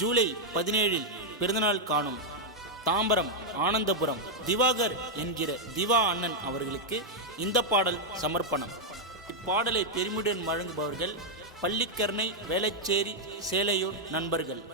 ஜூலை 17 பிறந்தநாள் காணும் தாம்பரம் ஆனந்தபுரம் திவாகர் என்கிற திவா அண்ணன் அவர்களுக்கு இந்த பாடல் சமர்ப்பணம். இப்பாடலை பெருமையுடன் வழங்குபவர்கள் பள்ளிக்கரணை, வேளச்சேரி, சேலையூர் நண்பர்கள்.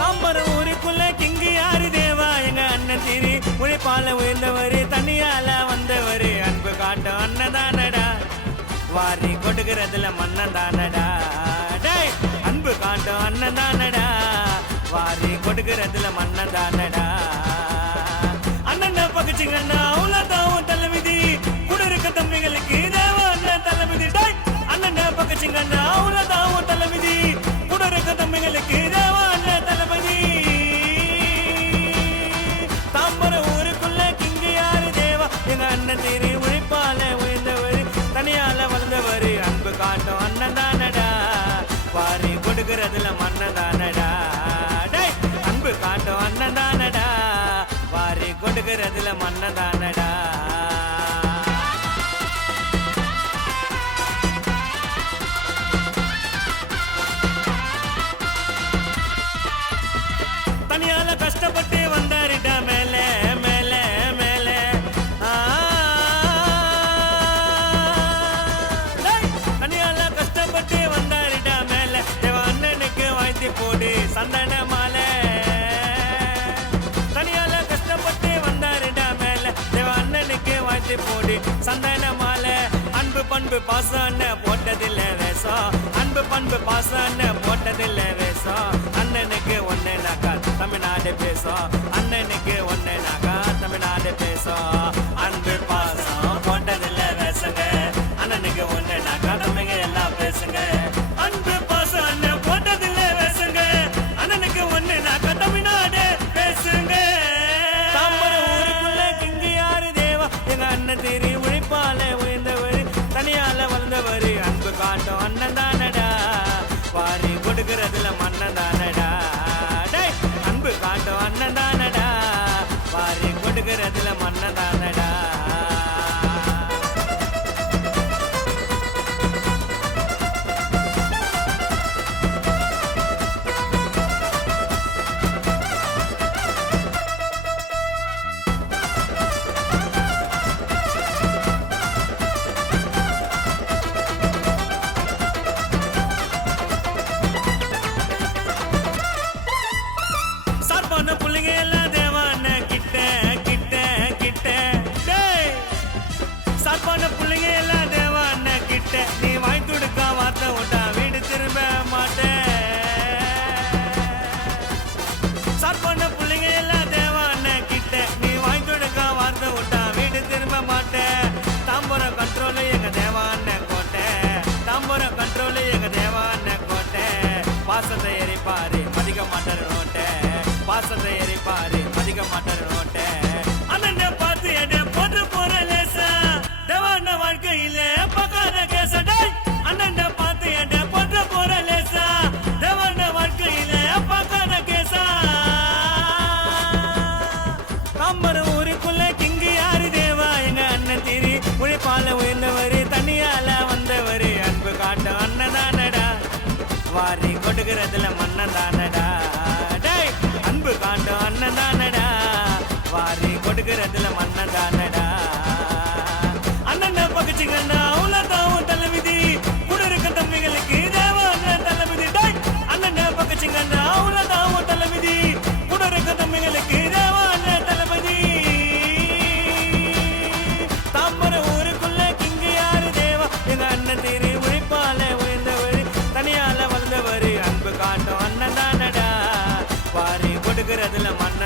தாம்பரம் ஊருக்குள்ள கிங்கு யாரு தேவா, எங்க அண்ணன் திரி உழைப்பால உயர்ந்தவரு, தனியால வந்தவரு, அன்பு காட்டும் அண்ணன் தானடா, வாரி கொடுக்கறதுல மன்னன் தானடா. டேய், அன்பு காட்டும் அண்ணன் தானடா, வாரி கொடுக்கறதுல மன்னன் தானடா. அண்ணன் பகச்சிங்கன்னா அவ்வளோதான் தலைவிதி, கூட இருக்க தம்பிகளுக்கு தேவா அண்ணன் தலைவிதி. டேய், அண்ணன் பகச்சிங்கன்னா அவ்வளோதான் தலைவிதி, கூட இருக்க தம்பிகளுக்கு தேவா அண்ணன் தலைவிதி. தாம்பரம் ஊருக்குள்ள கிங்கு யாரு தேவா, எங்க அண்ணன் தேரி உழைப்பால உயர்ந்தவரு, தனியால வளர்ந்தவரு, அன்பு காட்டும் அண்ணன் தானடா, வாரி கொடுக்கறதுல மன்னன் தானடா. டேய், அன்பு காட்டும் அண்ணன் தானடா, வாரி கொடுக்கறதுல மன்னன் தானடா. தனியால கஷ்டப்பட்டு வந்தாருடா மேல மேல மேல. தனியால கஷ்டப்பட்டு வந்தாருடா மேல, தேவ அண்ணனுக்கு வாய்த்தி போடு சந்தன மாலை. தனியால கஷ்டப்பட்டு வந்தாருடா மேல, தேவ அண்ணனுக்கு வாய்த்தி போடு சந்தன மாலை. அன்பு பண்பு பாசம் போட்டதில்ல வேஷம், அன்பு பண்பு பாசம் போட்டதில்ல வேஷம். அண்ணனுக்கு ஒன்னு நாக்கா தமிழ்நாடு பேசும், அண்ணனுக்கு ஒன்னு நாக்கா தமிழ்நாடு பேசும். அன்பு பாசம் போட்டதில்ல வேஷங்க, அண்ணனுக்கு ஒன்னு நாக்கா தமிழக எல்லாம் பேசுங்க. அன்பு பாசம் போட்டதில்ல வேஷங்க, அண்ணனுக்கு ஒன்னு நாக்கா தமிழ்நாடு பேசுங்க. தாம்பரம் ஊருக்குள்ள கிங்கு யாரு தேவா, எங்க அண்ணன் தேரி உழைப்பால உயர்ந்தவரு, தனியால வளர்ந்தவரு, அன்பு காட்டும் அண்ணன் தானடா, வாரி கொடுக்கறதுல மன்னன் தானடா. டேய், அன்பு காட்டும் அண்ணன் தானடா, வாரி கொடுக்கறதுல மன்னன் தானடா. சார்பான புள்ளைங்க எல்லாம் தேவா அண்ணன் கிட்ட கிட்ட கிட்ட. டேய், சார்பான புள்ளைங்க எல்லாம் தேவா அண்ணன் கிட்ட, நீ வாங்கி கொடுக்க வார்த்தை விட்டா வீடு திரும்ப மாட்டேன். சார்பான புள்ளைங்க எல்லாம் தேவா அண்ணன் கிட்ட, நீ வாங்கி கொடுக்க வார்த்தை விட்டா வீடு திரும்ப மாட்டேன். தாம்பரம் கண்ட்ரோல் எங்க தேவா அண்ணன் கோட்டை, தாம்பரம் கண்ட்ரோல் எங்க தேவா அண்ணன் கோட்டை. பாசத்தை எரிப்பாரு மதிக்க மாட்டாரு நோட்டை, பாசத்தை எரிப்பாரு மதிக்க மாட்டாரு நோட்டை. அண்ணன் பார்த்து என்ன போட்டு போற லேசா, தேவான வாழ்க்கையில பக்காத கேச. டேய், அண்ணன் பார்த்து என்ன போட்டு போற லேசா, தேவான வாழ்க்கையில பக்காத கேசா. தாம்பரம் ஊருக்குள்ள கிங்கு யாரு தேவா, எங்க அண்ணன் திரி உழைப்பால உயர்ந்தவரு, தனியால வந்தவரு, அன்பு காட்டும் அண்ணன் தானடா, வாரி கொடுக்கறதுல மன்னன் தானடா. டேய், அன்பு காட்டும் அண்ணன் தானடா, வாரி கொடுக்கறதுல மன்னன் தானடா. அண்ணன் பகச்சிங்கன்னா அவ்வளோதான் தலைவிதி, கூட இருக்க தம்பிகளுக்கு தேவா அண்ணன் தலைவிதி. டேய், அண்ணன் பகச்சிங்கன்னா அவ்வளோதான் தலைவிதி, கூட இருக்க தம்பிகளுக்கு தேவா அண்ணன் தலைவிதி. தாம்பரம் ஊருக்குள்ள கிங்கு யாரு தேவா, எங்க அண்ணன் தேரி உழைப்பால உயர்ந்தவரு, தனியால வளர்ந்தவரு, அன்பு காட்டும் அண்ணன் தானடா, வாரி கொடுக்கறதுல மன்னன்